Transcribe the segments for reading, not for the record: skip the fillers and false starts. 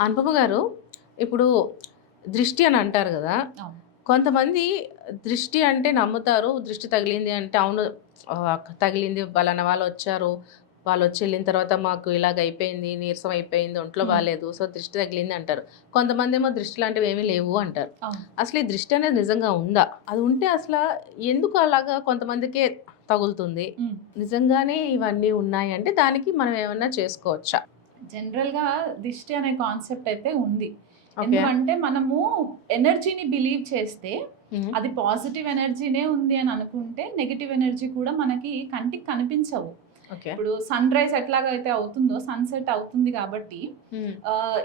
అనుపమ గారు, ఇప్పుడు దృష్టి అని అంటారు గదా! అవును. కొంతమంది దృష్టి అంటే నమ్ముతారు. దృష్టి తగిలింది అంటే అవును, తగిలింది పలానా వాళ్ళొచ్చారు. వాళ్ళొచ్చి ఎళ్ళిన తర్వాత మాకు ఇలాగయిపోయింది, నీరసం అయిపోయింది, ఒంట్లో హ్మ్. బాలేదు. సో, దృష్టి తగిలింది అంటారు. కొంతమందేమో దృష్టి లాంటివేమీ లేవు అంటారు. అవును. అసలు ఈ దృష్టి అనేది నిజంగా ఉందా? అది ఉంటే అసలా ఎందుకు అలాగా కొంతమందికే తగులుతుంది? హ్మ్. నిజంగానే ఇవన్నీ ఉన్నాయంటే దానికి మనం ఏమన్నా చేసుకోవచ్చా? జనరల్‌గా దిష్టి అనే కాన్సెప్ట్ అయితే ఉంది. ఓకే. ఎందుకంటే మనము ఎనర్జీని బిలీవ్ చేస్తే హ్మ్. అది పాజిటివ్ ఎనర్జీనే ఉంది అని అనుకుంటే నెగెటివ్ ఎనర్జీ కూడా మనకి కంటికి కనిపించవు. ఓకే. ఇప్పుడు సన్‌రైజ్ ఎట్లాగైతే అవుతుందో సన్‌సెట్ అవుతుంది కాబట్టి హ్మ్.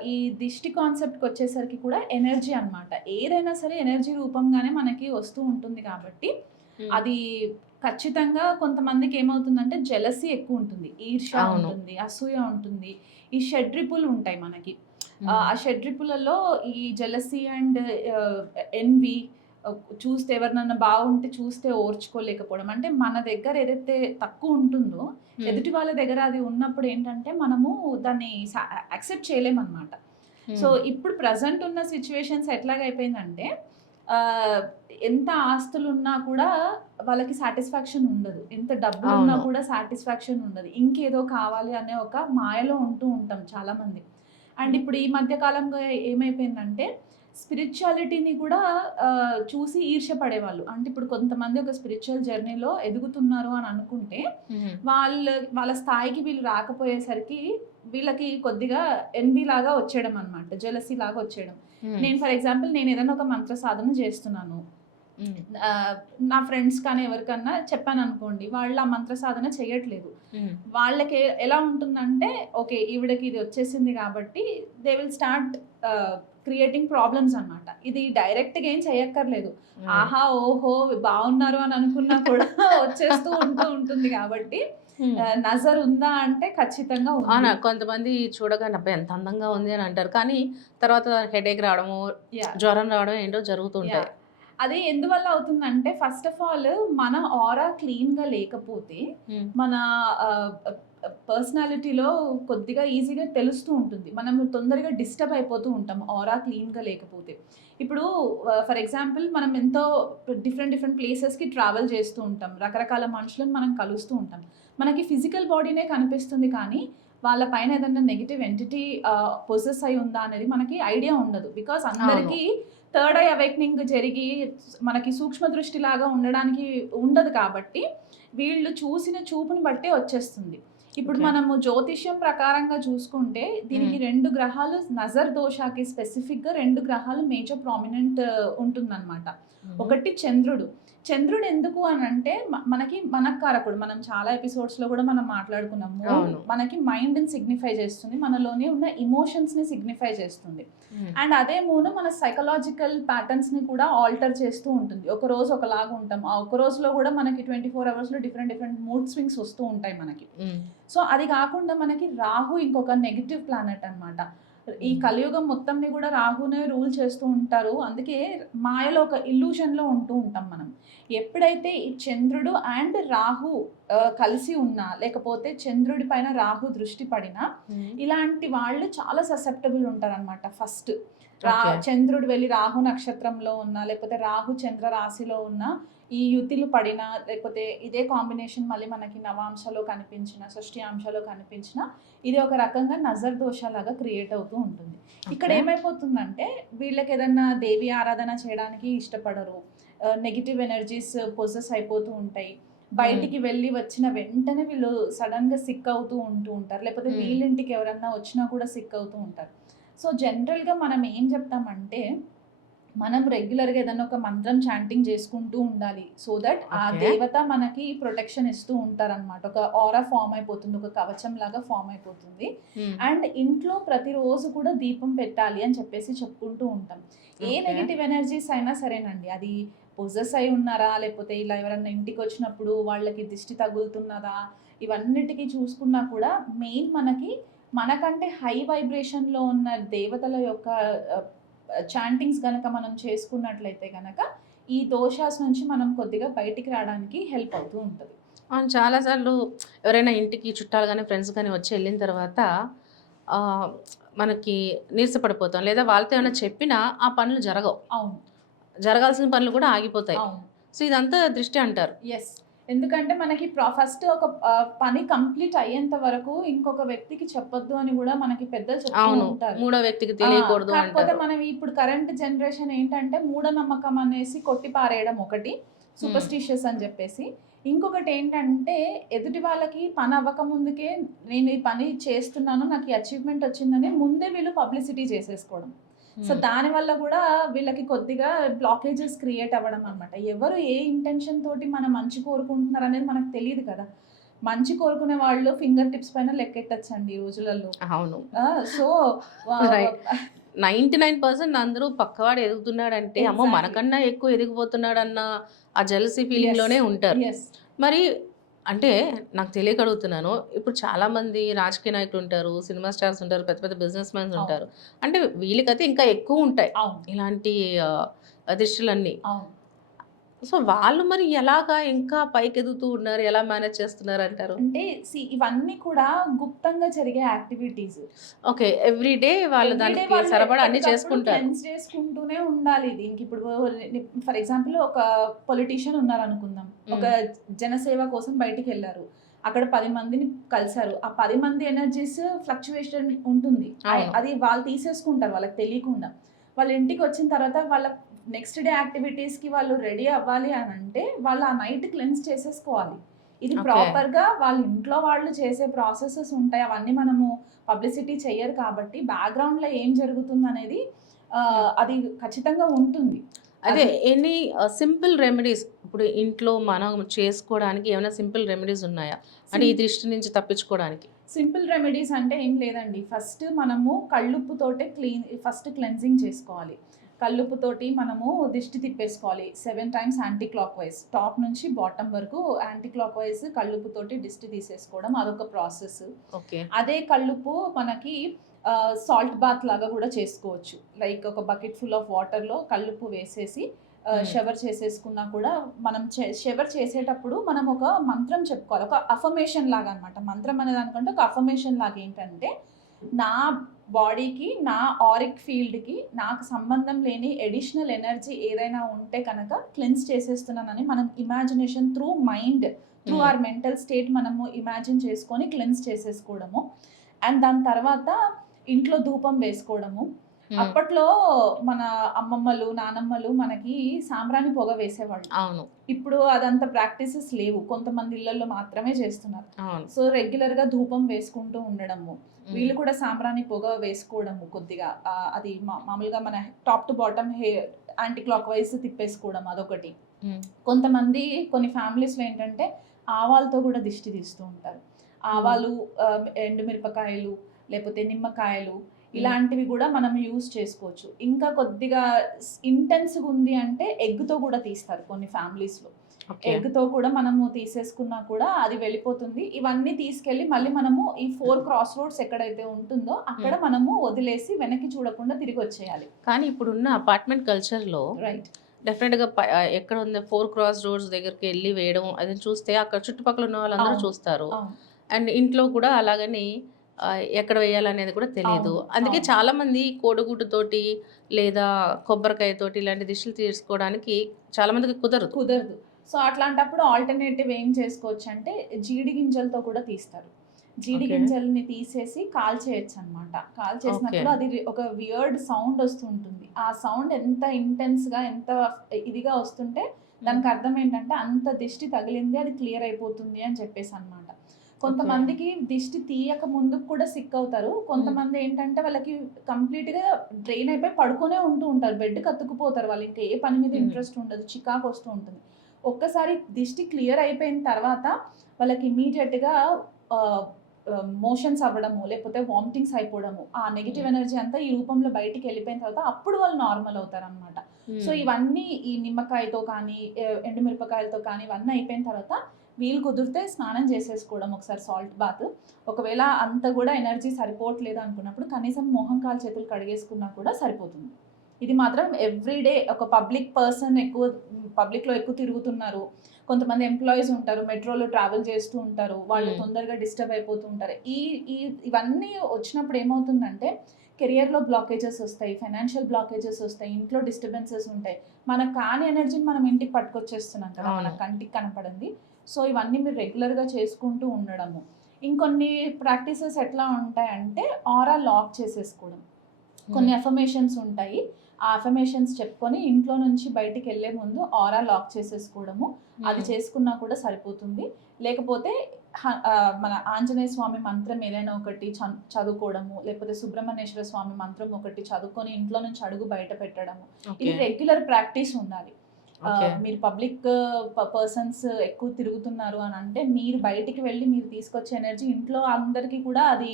ఈ దిష్టి కాన్సెప్ట్‌కొచ్చేసరికి కూడా ఎనర్జీ అన్నమాట. ఏదైనా సరే ఎనర్జీ రూపంగానే మనకి వస్తూ ఉంటుంది కాబట్టి హ్మ్. అది ఖచ్చితంగా కొంతమందికి ఏమవుతుందంటే జెలసీ ఎక్కువుంటుంది. ఈర్ష్య అవును. ఉంటుంది, అసూయ ఉంటుంది. ఈ షడ్రిపులు ఉంటాయి మనకి. హ్మ్. ఆ షడ్రిపులలో ఈ జెలసీ అండ్ ఎన్వీ చూస్తే ఎవరినన్నా బాగుంటే చూస్తే ఓర్చుకోలేకపోవడం. అంటే మన దగ్గర ఏదైతే తక్కువుంటుందో, హ్మ్. ఎదుటి వాళ్ళ దగ్గర అది ఉన్నప్పుడు ఏంటంటే, మనము దాన్ని యాక్సెప్ట్ చేయలేమనమాట. సో, హ్మ్. ఇప్పుడు ప్రెజెంట్ ఉన్న సిట్యుయేషన్స్ ఎట్లాగైపోయిందంటే, ఆహ్, ఎంత ఆస్తులున్నా కూడా వాళ్ళకి సాటిస్ఫాక్షన్ ఉండదు. ఎంత డబ్బులున్నా అవును. కూడా సాటిస్ఫాక్షన్ ఉండదు. ఇంకేదో కావాలి అనే ఒక మాయలో ఉంటూ ఉంటాం చాలామంది. అండ్ హ్మ్. ఇప్పుడు ఈ మధ్య కాలంలో ఏమైపోయిందంటే స్పిరిచువాలిటీని కూడా చూసి ఈర్ష్య పడేవాళ్ళు. అంటే ఇప్పుడు కొంతమంది ఒక స్పిరిచువల్ జర్నీలో ఎదుగుతున్నారు అని అనుకుంటే, హ్మ్. వాళ్ళ స్థాయికి వీళ్ళు రాకపోయేసరికి వీళ్ళకి కొద్దిగా ఎన్వీ లాగా వచ్చేయడం అన్నమాట. జెలసీ లాగా వచ్చేయడం. హ్మ్. నేను ఫర్ ఎగ్జాంపుల్ నేను ఏదైనా ఒక మంత్ర సాధన చేస్తున్నాను. హ్మ్. నా ఫ్రెండ్స్ కానీ ఎవరికన్నా చెప్పాననుకోండి, వాళ్ళు ఆ మంత్ర సాధన చెయ్యట్లేదు. హ్మ్. వాళ్ళకి ఎలా ఉంటుందంటే, ఓకే. ఈవిడకి ఇది వచ్చేసింది కాబట్టి they will start creating problems అన్నమాట. ఇది డైరెక్ట్‌గా ఏం చేయక్కర్లేదు. అవును. ఆహా! ఓహో! బావున్నారు అని అనుకున్నా కూడా వచ్చేస్తూ ఉంటుంది కాబట్టి హ్మ్. నజర్ ఉందా అంటే ఖచ్చితంగా ఉంది. అవునా! కొంతమంది చూడగానే అబ్బా! ఎంత అందంగా ఉంది అని అంటారు. కానీ తర్వాత హెడేక్ రావడము, యాహ్! జ్వరం రావడం ఏంటో జరుగుతూ ఉంటాయి. యాహ్! అది ఎందువల్ల అవుతుందంటే ఫస్ట్ ఆఫ్ ఆల్ మన ఆరా క్లీన్‌గా లేకపోతే హ్మ్. మన ఆహ్, పర్సనాలిటీలో కొద్దిగా ఈజీగా తెలుస్తూ ఉంటుంది. మనం తొందరగా డిస్టర్బ్ అయిపోతూ ఉంటాం ఆరా క్లీన్‌గా లేకపోతే. ఇప్పుడు ఫర్ ఎగ్జాంపుల్ మనం ఎంతో డిఫరెంట్ ప్లేసెస్‌కి ట్రావెల్ చేస్తూ ఉంటాం. రకరకాల మనుషులను మనం కలుస్తూ ఉంటాం. మనకి ఫిజికల్ బాడీనే కనిపిస్తుంది కానీ వాళ్ళ పైన ఏదన్నా నెగెటివ్ ఎంటిటీ పొసెస్ అయి ఉందా అనేది మనకి ఐడియా ఉండదు. బికాజ్ అవును. అందరికీ థర్డ్ ఐ అవేకెనింగ్ జరిగి మనకి సూక్ష్మ దృష్టిలాగా ఉండడానికి ఉండదు కాబట్టి, వీళ్ళు చూసిన చూపుని బట్టే వచ్చేస్తుంది. ఇప్పుడు ఓకే. మనము జ్యోతిష్యం ప్రకారంగా చూసుకుంటే, హ్మ్. దీనికి 2 గ్రహాలు నజర్ దోషాకి స్పెసిఫిక్‌గా 2 గ్రహాలు మేజర్ ప్రామినెంట్ ఉంటుందన్నమాట. హుహు. ఒకటి చంద్రుడు. చంద్రుడు ఎందుకు అనంటే మనకి మనఃకారకుడు. మనం చాలా ఎపిసోడ్స్‌లో గూడా మనం మాట్లాడుకున్నాం. మూన్ అవును. మనకి మైండ్‌ని సిగ్నిఫై చేస్తుంది. మనలోని ఉన్న ఎమోషన్స్‌ని సిగ్నిఫై చేస్తుంది. హ్మ్. అండ్ అదే మూన్ మన సైకలాజికల్ ప్యాటర్న్స్‌ని కూడా ఆల్టర్ చేస్తూ ఉంటుంది. ఒకరోజు ఒకలాగా ఉంటాం. ఆ ఒక్క రోజులో గూడా మనకి 24 అవర్స్‌లో డిఫరెంట్ మూడ్ స్వింగ్స్ వస్తూ ఉంటాయి మనకి. హ్మ్. సో, అది కాకుండా మనకి రాహు ఇంకొక నెగెటివ్ ప్లానెట్ అన్నమాట. ఈ హ్మ్. కలియుగం మొత్తంని కూడా రాహునే రూల్ చేస్తూ ఉంటారు. అందుకే మాయలో ఒక ఇల్యూషన్‌లో ఉంటూ ఉంటాం మనం. ఎప్పుడైతే ఈ చంద్రుడు అండ్ రాహు కలిసి ఉన్నా, లేకపోతే చంద్రుడి పైన రాహు దృష్టి పడినా, హ్మ్. ఇలాంటి వాళ్ళు చాలా ససెప్టబుల్ ఉంటారనమాట ఫస్ట్. ఓకే. చంద్రుడు వెళ్లి రాహు నక్షత్రంలో ఉన్నా, లేకపోతే రాహు చంద్ర రాశిలో ఉన్నా, ఈ యుతులు పడినా, లేకపోతే ఇదే కాంబినేషన్ మళ్ళీ మనకి నవాంశలో కనిపించిన, షష్ఠ్యాంశలో కనిపించిన, ఇది ఒక రకంగా నజర్ దోషలాగా క్రియేట్ అవుతూ ఉంటుంది. ఇక్కడ ఓకే. ఏమైపోతుందంటే, వీళ్ళకేదన్నా దేవి ఆరాధన చేయడానికి ఇష్టపడరు. నెగెటివ్ ఎనర్జీస్ పొసెస్ అయిపోతూ ఉంటాయి. హ్మ్. బయటికి వెళ్ళి వచ్చిన వెంటనే వీళ్ళు సడెన్‌గా సిక్ అవుతూ ఉంటారు. లేకపోతే హ్మ్. వీళ్ళింటికి ఎవరన్నా వచ్చినా కూడా సిక్ అవుతూ ఉంటారు. సో, జనరల్‌గా మనం ఏం చెప్తామంటే, మనం రెగ్యులర్‌గా ఏదన్నా ఒక మంత్రం చాంటింగ్ చేసుకుంటూ ఉండాలి. సో దట్ ఆ ఓకే. దేవత మనకి ప్రొటెక్షన్ ఇస్తూ ఉంటారనమాట. ఒక ఆరా ఫార్మ్ అయిపోతుంది. ఒక కవచంలాగా ఫార్మ్ అయిపోతుంది. హ్మ్. అండ్ ఇంట్లో ప్రతిరోజు కూడా దీపం పెట్టాలి అని చెప్పేసి చెప్పుకుంటూ ఉంటాం. ఏ ఓకే. నెగెటివ్ ఎనర్జీస్ అయినా సరేనండి. అది పొజెస్ అయి ఉన్నారా? లేకపోతే ఇలా ఎవరన్నా ఇంటికొచ్చినప్పుడు వాళ్ళకి దిష్టి తగులుతున్నదా? ఇవన్నిటికి చూసుకున్నా కూడా మెయిన్ మనకి మనకంటే హై వైబ్రేషన్‌లో ఉన్న దేవతల యొక్క ఆహ్, చాంటింగ్స్ గనక మనం చేసుకున్నట్లయితే గనక, ఈ దోషాస్ నుంచి మనం కొద్దిగా బయటికి రాడానికి హెల్ప్ అవుతూ ఉంటది. అవును. చాలా సార్లు ఎవరైనా ఇంటికి చుట్టాలు గాని, ఫ్రెండ్స్ గాని వచ్చి ఎళ్ళిన తర్వాత ఆహ్, మనకి నీరసపడిపోతాం. లేదా వాళ్ళతో ఏమైనా చెప్పినా ఆ పనులు జరగవు. అవును. జరగాల్సిన పనులు కూడా ఆగిపోతాయి. అవును. సో, ఇదంతా దృష్టి అంటారు. యెస్. ఎందుకంటే మనకి ఫస్ట్ ఒక పని కంప్లీట్ అయ్యేంత వరకు ఇంకొక వ్యక్తికి చెప్పొద్దు అని గూడా మనకి పెద్దలు చెప్తూ అవును. ఉంటారు. మూడో వ్యక్తికి ఆ! తెలియకూడదు కాకపోతే అంటారు. మనం ఇప్పుడు కరెంట్ జనరేషన్ ఏంటంటే మూఢనమ్మకం అనేసి కొట్టి పారేయడం ఒకటి. హ్మ్. సూపర్‌స్టిషియస్ అని జెప్పేసి. ఇంకొకటేంటంటే ఎదుటి వాళ్ళకి పని అవ్వక ముందుకే నేను ఈ పని చేస్తున్నాను. నాకు ఈ అచీవ్‌మెంట్ వచ్చిందని ముందే వీళ్ళు పబ్లిసిటీ చేసేసుకోవడం. సో, హ్మ్. దానివల్ల గూడా వీళ్ళకి కొద్దిగా బ్లాకేజెస్ క్రియేట్ అవ్వడం అనమాట. ఎవరు ఏ ఇంటెన్షన్ తోటి మన మంచి కోరుకుంటున్నారనేది మనకు తెలీదు కదా! మంచి కోరుకునే వాళ్ళు ఫింగర్ టిప్స్ పైన లెక్కెట్టొచ్చండి ఈ రోజులలో. అవును. ఆ! సో, వ వ రైట్. 99% అందరూ పక్కవాడు ఎదుగుతున్నాడంటే, అమ్మో! ఎగ్జాక్ట్‌లీ. మనకన్నా ఎక్కువ ఎదిగిపోతున్నాడన్న ఆ జెలసీ యెస్. ఫీలింగ్‌లోనే ఉంటారు. యెస్. మరి అంటే నాకు తెలియక అడుగుతున్నాను. ఇప్పుడు చాలామంది రాజకీయ నాయకులు ఉంటారు, సినిమా స్టార్స్ ఉంటారు, పెద్ద పెద్ద బిజినెస్ మెన్స్ అవును. ఉంటారు. అంటే వీళ్ళకైతే ఇంకా ఎక్కువుంటాయి. అవును. ఇలాంటి ఆహ్, దిష్టిలన్నీ. అవును. సో, వాళ్ళు మరి ఎలాగా ఇంకా పైకెదుగుతూ ఉన్నారు? ఎలా మేనేజ్ చేస్తున్నారంటారు? అంటే ఇవన్నీ కూడా గుప్తంగా జరిగే యాక్టివిటీస్. ఓకే. ఎవ్రీ డే వాళ్ళు ఎవ్రీడే దానికి వాళ్ళు సరిపడా అన్నీ ఎప్పటికప్పుడు చేసుకుంటారు. క్లెన్స్ చేసుకుంటూనే ఉండాలి. దీనికి ఇప్పుడు ఫర్ ఎగ్జాంపుల్ ఒక పొలిటీషియన్ ఉన్నారనుకుందాం. ఒక హ్మ్. జనసేవ కోసం బయటికెళ్లారు. అక్కడ 10 మందిని కలిసారు. ఆ 10 మంది ఎనర్జీస్ ఫ్లక్చుయేషన్ ఉంటుంది. అవును. అది వాళ్ళు తీసేసుకుంటారు వాళ్ళకి తెలియకుండా. వాళ్ళ ఇంటికొచ్చిన తర్వాత వాళ్ళ నెక్స్ట్ డే యాక్టివిటీస్‌కి వాళ్ళు రెడీ అవ్వాలి అనంటే వాళ్ళు ఆ నైట్ క్లెన్స్ చేసేసుకోవాలి. ఇది ఓకే. ప్రాపర్‌గా వాళ్ళ ఇంట్లో వాళ్ళు చేసే ప్రాసెసెస్ ఉంటాయి. అవన్నీ మనము పబ్లిసిటీ చెయ్యరు కాబట్టి బ్యాక్‌గ్రౌండ్‌లో ఏం జరుగుతుందనేది హ్మ్. అది ఖచ్చితంగా ఉంటుంది. అదే అది ఎనీ సింపుల్ రెమెడీస్ ఇప్పుడు ఇంట్లో మనం చేసుకోవడానికి ఏమైనా సింపుల్ రెమెడీస్ ఉన్నాయా? అంటే సిం ఈ దృష్టి నుంచి తప్పించుకోవడానికి? సింపుల్ రెమెడీస్ అంటే ఏం లేదండి. ఫస్ట్ మనము కల్లుప్పుతోటే ఫస్ట్ క్లెన్జింగ్ చేసుకోవాలి. కల్లుప్పుతోటి మనము దిష్టి తిప్పేసుకోవాలి. 7 times anticlockwise. Top నుంచి బాటమ్ వరకు యాంటీ క్లాక్ వైస్ కల్లుప్పుతోటి దిష్టి తీసేసుకోవడం అదొక ప్రాసెస్. ఓకే. అదే కల్లుప్పు మనకి సాల్ట్ బాత్ లాగా గూడా చేసుకోవచ్చు. లైక్ ఒక బకెట్ ఫుల్ ఆఫ్ వాటర్‌లో కల్లుప్పు వేసేసి హ్మ్. షవర్ చేసేసుకున్నా కూడా మనం షవర్ చేసేటప్పుడు మనం ఒక మంత్రం చెప్పుకోవాలి. ఒక అఫర్మేషన్ లాగా అన్నమాట. మంత్రం అనే దానికంటే ఒక అఫర్మేషన్ లాగా ఏంటంటే, నా బాడీకి, నా ఆరిక్ ఫీల్డ్‌కి నాకు సంబంధం లేని అడిషనల్ ఎనర్జీ ఏదైనా ఉంటే కనుక క్లెన్స్ చేసేస్తున్నానని మనం ఇమాజినేషన్ త్రూ మైండ్, త్రూ హ్మ్. అవర్ మెంటల్ స్టేట్ మనము ఇమాజిన్ చేసుకొని క్లెన్స్ చేసేసుకోవడము. అండ్ దాని తర్వాత ఇంట్లో ధూపం వేసుకోవడము. హ్మ్. అప్పట్లో మన అమ్మమ్మలు, నానమ్మలు మనకి సాంబ్రాణి పొగ వేసేవాళ్ళు. అవును. ఇప్పుడు అదంత ప్రాక్టీసెస్ లేవు. కొంతమంది ఇళ్లల్లో మాత్రమే చేస్తున్నారు. అవును. సో, రెగ్యులర్‌గా ధూపం వేసుకుంటూ ఉండడము. హ్మ్. వీళ్ళు కూడా సాంబ్రాణి పొగ వేసుకోవడము కొద్దిగా. అది మామూలుగా మన top to bottom anticlockwise తిప్పేసుకోవడం అదొకటి. హ్మ్. కొంతమంది కొన్ని ఫ్యామిలీస్‌లో ఏంటంటే ఆవాలతో గూడా దిష్టి తీస్తూ ఉంటారు. ఓహ్! ఆవాలు, ఎండుమిరపకాయలు, లేపోతే నిమ్మకాయలు హ్మ్. ఇలాంటివి గూడా మనం యూజ్ చేసుకోవచ్చు. ఇంకా కొద్దిగా ఇంటెన్స్‌గా ఉంది అంటే ఎగ్‌తో గూడా తీస్తారు కొన్ని ఫ్యామిలీస్‌లో. ఓకే. ఎగ్‌తో కూడా మనము తీసేసుకున్నా కూడా అది వెళ్ళిపోతుంది. ఇవన్నీ తీసుకెళ్ళి మళ్ళీ మనము ఈ 4 క్రాస్ రోడ్స్ ఎక్కడైతే ఉంటుందో అక్కడ హ్మ్. మనము వదిలేసి వెనక్కి చూడకుండా తిరిగొచ్చేయాలి. కానీ ఇప్పుడున్న అపార్ట్‌మెంట్ కల్చర్‌లో రైట్. డెఫినిట్‌గా ఎక్కడ ఉంది 4 క్రాస్ రోడ్స్ దగ్గరికెళ్లి వేయడం అది చూస్తే అక్కడ చుట్టుపక్కల ఉన్న వాళ్ళందరూ అవును. చూస్తారు. అవును. అండ్ ఇంట్లో కూడా అలాగని ఎక్కడ వేయాలనేది కూడా తెలీదు. అవును. అందుకే అవును. చాలామంది కోడిగుడ్డుతోటి లేదా కొబ్బరికాయతోటి ఇలాంటి దిష్టిలు తీర్చుకోవడానికి చాలామందికి కుదరదు. కుదరదు. సో, అట్లాంటప్పుడు ఆల్టర్‌నేటివ్ ఏం చేసుకోవచ్చంటే, జీడి గింజలతో కూడా తీస్తారు. జీడి ఓకే. గింజల్ని తీసేసి కాల్చేయొచ్చనమాట. ఓకే. కాల్చేసినప్పుడు అది ఒక వియర్డ్ సౌండ్ ఒస్తూ ఉంటుంది. ఆ సౌండ్ ఎంత ఇంటెన్స్‌గా, ఎంత ఇదిగా ఒస్తుంటే, హ్మ్. దానికి అర్థం ఏంటంటే, అంత దిష్టి తగిలింది, అది క్లియర్ అయిపోతుంది అని చెప్పేసనమాట. ఓకే. కొంతమందికి దిష్టి తీయక ముందుకు కూడా సిక్ అవుతారు. హ్మ్. కొంతమంది ఏంటంటే, వాళ్ళకి కంప్లీట్‌గా డ్రైన్ అయిపోయి పడుకునే ఉంటూ ఉంటారు. బెడ్‌కి అతుక్కుపోతారు. వాళ్ళు ఇంకా ఏ పని మీద హ్మ్. ఇంట్రెస్ట్ ఉండదు. చికాకొస్తూ ఉంటుంది. ఒక్కసారి దిష్టి క్లియర్ అయిపోయిన తర్వాత వాళ్ళకి ఇమ్మీడియేట్‌గా ఆహ్, మోషన్స్ అవ్వడము, లేకపోతే వామిటింగ్స్ అయిపోవడము, ఆ నెగెటివ్ హ్మ్. ఎనర్జీ అంతా ఈ రూపంలో బయటికెళ్ళిపోయిన తర్వాత అప్పుడు వాళ్ళు నార్మల్ అవుతారనమాట. సో, హ్మ్. ఇవన్నీ ఈ నిమ్మకాయతో కానీ, ఎండుమిరపకాయలతో కానీ ఇవన్నీ అయిపోయిన తర్వాత వీలు కుదిరితే స్నానం చేసేసుకోవడం ఒకసారి సాల్ట్ బాత్. ఒకవేళ అంత గూడా ఎనర్జీ సరిపోవట్లేదు అనుకున్నప్పుడు కనీసం మొహం, కాళ్ళు, చేతులు కడిగేసుకున్నా కూడా సరిపోతుంది. ఇది మాత్రం ఎవ్రీ డే ఒక పబ్లిక్‌లో ఎక్కువ తిరుగుతున్నారు. కొంతమంది ఎంప్లాయీస్ ఉంటారు, మెట్రోలో ట్రావెల్ చేస్తూ ఉంటారు, వాళ్ళు Hmm. తొందరగా డిస్టర్బ్ అయిపోతూ ఉంటారు. ఇవన్నీ వచ్చినప్పుడు ఏమవుతుందంటే కెరియర్లో బ్లాకేజెస్ వస్తాయి, ఫైనాన్షియల్ బ్లాకేజెస్ వస్తాయి, ఇంట్లో డిస్టర్బెన్సెస్ ఉంటాయి. మనకు కాని ఎనర్జీని మనం ఇంటికి పట్టుకొచ్చేస్తున్నాం కదా, మన అవును. కంటికి కనపడింది. సో ఇవన్నీ మీరు రెగ్యులర్గా చేసుకుంటూ ఉండడము. ఇంకొన్ని ప్రాక్టీసెస్ ఎట్లా ఉంటాయంటే ఆరా లాక్ చేసేసుకోవడం. కొన్ని అఫర్మేషన్స్ ఉంటాయి. ఆ అఫర్మేషన్స్ చెప్పుకొని ఇంట్లో నుంచి బయటికి వెళ్ళే ముందు ఆరా లాక్ చేసేసుకోవడము. అది చేసుకున్నా కూడా సరిపోతుంది. లేకపోతే మన ఆంజనేయ స్వామి మంత్రం ఏదైనా ఒకటి చదువుకోవడము, లేకపోతే సుబ్రహ్మణ్యేశ్వర స్వామి మంత్రం ఒకటి చదువుకొని ఇంట్లో నుంచి అడుగు బయట పెట్టడము. ఇది ఓకే. రెగ్యులర్ ప్రాక్టీస్ ఉండాలి. ఓకే. మీరు పబ్లిక్ పర్సన్స్ ఎక్కువ తిరుగుతున్నారు అని అంటే మీరు బయటికి వెళ్ళి మీరు తీసుకొచ్చే ఎనర్జీ ఇంట్లో అందరికీ కూడా అది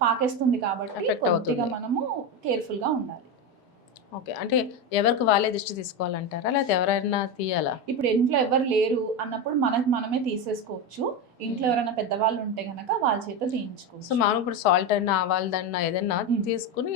పాకేస్తుంది కాబట్టి ఎఫెక్ట్ కొద్దిగా అవుతుంది. మనము కేర్ఫుల్గా ఉండాలి. ఓకే. అంటే ఎవరికి వాళ్ళే దిష్టి తీసుకోవాలంటారా? లేకపోతే ఎవరైనా తీయాలా? ఇప్పుడు ఇంట్లో ఎవరు లేరు అన్నప్పుడు మనకు మనమే తీసేసుకోవచ్చు. ఇంట్లో హ్మ్. ఎవరైనా పెద్దవాళ్ళు ఉంటే గనక వాళ్ళ చేత సో, తీయించుకోవచ్చు. మామూలుగా ఇప్పుడు సాల్ట్ అన్నా, ఆవాలదన్నా ఏదన్నా హ్మ్. తీసుకొని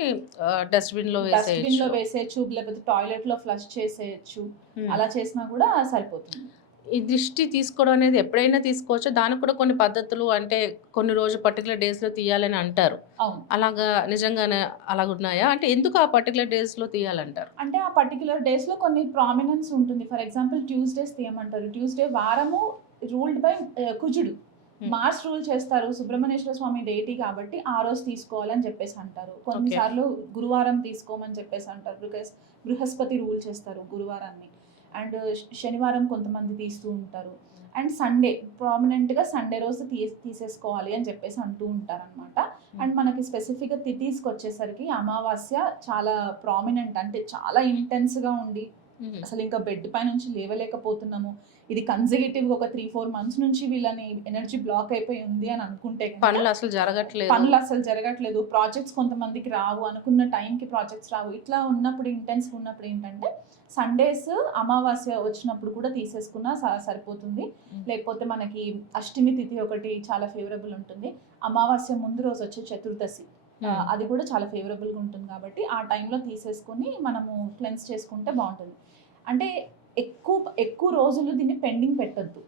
డస్ట్‌బిన్‌లో డస్ట్‌బిన్‌లో వేసేయొచ్చు. వేసేయచ్చు, లేకపోతే టాయిలెట్‌లో ఫ్లష్ చేసేయచ్చు. హ్మ్. అలా చేసినా కూడా సరిపోతుంది. ఈ దిష్టి తీసుకోవడం అనేది ఎప్పుడైనా తీసుకోవచ్చా? దానికి కూడా కొన్ని పద్ధతులు అంటే కొన్ని రోజు పర్టిక్యులర్ డేస్‌లో తీయాలని అంటారు. అవును. అలాగా నిజంగానే అలాగున్నాయా? అంటే ఎందుకు ఆ పర్టిక్యులర్ డేస్‌లో తీయాలంటారు? అంటే ఆ పర్టిక్యులర్ డేస్‌లో కొన్ని ప్రామినెన్స్ ఉంటుంది. ఫర్ ఎగ్జాంపుల్ ట్యూస్‌డేస్ తీయమంటారు. ట్యూస్‌డే వారము రూల్డ్ బై కుజుడు. హ్మ్. మార్స్ రూల్ చేస్తారు. సుబ్రహ్మణ్యేశ్వర స్వామి డేటీ కాబట్టి ఆ రోజు తీసుకోవాలని చెప్పేసి అంటారు. ఓకే. కొన్నిసార్లు గురువారం తీసుకోమని చెప్పేసి అంటారు. బికాస్ బృహస్పతి రూల్ చేస్తారు గురువారాన్ని. అండ్ శనివారం కొంతమంది తీస్తూ ఉంటారు. అండ్ సండే ప్రామినెంట్‌గా సండే రోజు తీసేసుకోవాలి అని చెప్పేసి అంటూ ఉంటారనమాట. అండ్ మనకి స్పెసిఫిక్‌గా తిథీస్‌కొచ్చేసరికి అమావాస్య చాలా ప్రామినెంట్, అంటే చాలా ఇంటెన్స్‌గా ఉండి హుహు. అసలు ఇంకా బెడ్ పై నుంచి లేవలేకపోతున్నాము. ఇది కన్సెక్యూటివ్‌గా ఒక 3, 4 మంత్స్ నుంచి వీళ్ళని ఎనర్జీ బ్లాక్ అయిపోయి ఉంది అని అనుకుంటే గనక పనులు అసలు జరగట్లేదు. పనులు అస్సలు జరగట్లేదు. ప్రాజెక్ట్స్ కొంతమందికి రావు. అనుకున్న టైంకి ప్రాజెక్ట్స్ రావు. ఇట్లా ఉన్నప్పుడు ఇంటెన్స్‌గా ఉన్నప్పుడు ఏంటంటే సండేస్ అమావాస్య వచ్చినప్పుడు కూడా తీసేసుకున్నా సరిపోతుంది. హ్మ్. లేకపోతే మనకి అష్టమి తిథి ఒకటి చాలా ఫేవరబుల్ ఉంటుంది. అమావాస్య ముందు రోజు వచ్చే చతుర్దశి. హ్మ్. అది కూడా చాలా ఫేవరబుల్‌గా ఉంటుంది కాబట్టి ఆ టైంలో తీసేసుకొని మనము క్లెన్స్ చేసుకుంటే బావుంటుంది. అంటే ఎక్కువ రోజులు దీన్ని పెండింగ్ పెట్టొద్దు.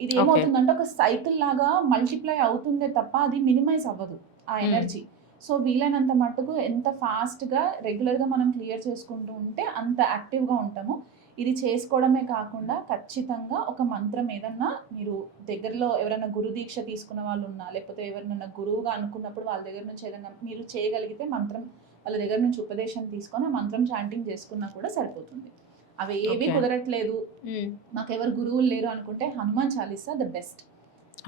ఇది ఓకే. ఏమవుతుందంటే ఒక సైకిల్ లాగా మల్టిప్లై అవుతుందే తప్ప అది మినిమైజ్ అవ్వదు ఆ హ్మ్. ఎనర్జీ. సో వీలైనంత మట్టుకు ఎంత ఫాస్ట్‌గా రెగ్యులర్‌గా మనం క్లియర్ చేసుకుంటూ ఉంటే అంత యాక్టివ్‌గా ఉంటాము. ఇది చేసుకోవడమే కాకుండా ఖచ్చితంగా ఒక మంత్రం ఏదన్నా మీరు దగ్గరలో ఎవరైనా గురు దీక్ష తీసుకున్న వాళ్ళు ఉన్నా, లేకపోతే ఎవరినైనా గురువుగా అనుకున్నప్పుడు వాళ్ళ దగ్గర నుంచి ఏదైనా మీరు చేయగలిగితే మంత్రం వాళ్ళ దగ్గర నుంచి ఉపదేశం తీసుకొని ఆ మంత్రం చాంటింగ్ చేసుకున్నా కూడా సరిపోతుంది. అవి ఏవి ఓకే. కుదరట్లేదు, హ్మ్. మాకెవరు గురువులు లేరు అనుకుంటే Hanuman Chalisa the best.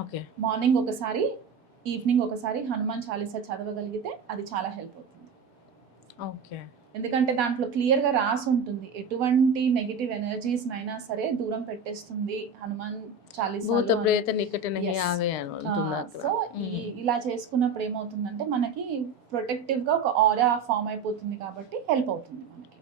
Okay. Morning ఒకసారి, ఈవినింగ్ ఒకసారి హనుమాన్ చాలీసా చదవగలిగితే అది చాలా హెల్ప్ అవుతుంది. ఓకే. ఎందుకంటే దాంట్లో క్లియర్‌గా రాసుంటుంది. ఎటువంటి నెగెటివ్ ఎనర్జీస్‌నైనా సరే దూరం పెట్టేస్తుంది హనుమాన్ భూత చాలీసాలో అని. ప్రేత నికట నహి యెస్. ఆవే అని ఉంటుంది అక్కడ. సో, హ్మ్. ఇలా చేసుకున్నప్పుడు ఏమవుతుందంటే మనకి ప్రొటెక్టివ్‌గా ఒక ఆరా ఫార్మ్ అయిపోతుంది కాబట్టి హెల్ప్ అవుతుంది మనకి.